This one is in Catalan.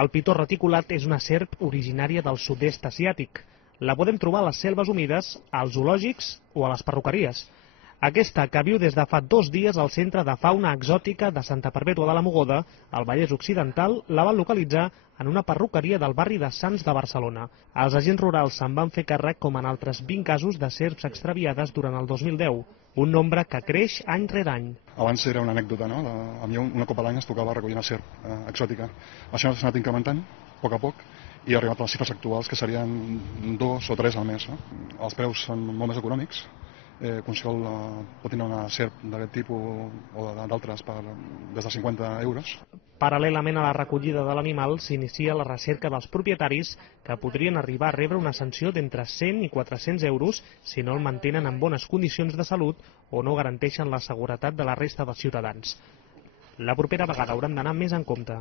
El pitó reticulat és una serp originària del sud-est asiàtic. La podem trobar a les selves humides, als zoològics o a les perruqueries. Aquesta, que viu des de fa 2 dies al Centre de Fauna Exòtica de Santa Perpètua de la Mogoda, al Vallès Occidental, la van localitzar en una perruqueria del barri de Sants de Barcelona. Els agents rurals se'n van fer càrrec com en altres 20 casos de serps extraviades durant el 2010, un nombre que creix any rere any. Abans era una anècdota, no? A mi una cop a l'any es tocava recollir una serp exòtica. Això s'ha anat incrementant, a poc a poc, i ha arribat a les xifres actuals, que serien 2 o 3 al mes. Els preus són molt més econòmics. Qualsevol pot tenir una serp d'aquest tipus o d'altres des de 50 euros. Paral·lelament a la recollida de l'animal s'inicia la recerca dels propietaris que podrien arribar a rebre una sanció d'entre 100 i 400 euros si no el mantenen en bones condicions de salut o no garanteixen la seguretat de la resta dels ciutadans. La propera vegada hauran d'anar més en compte.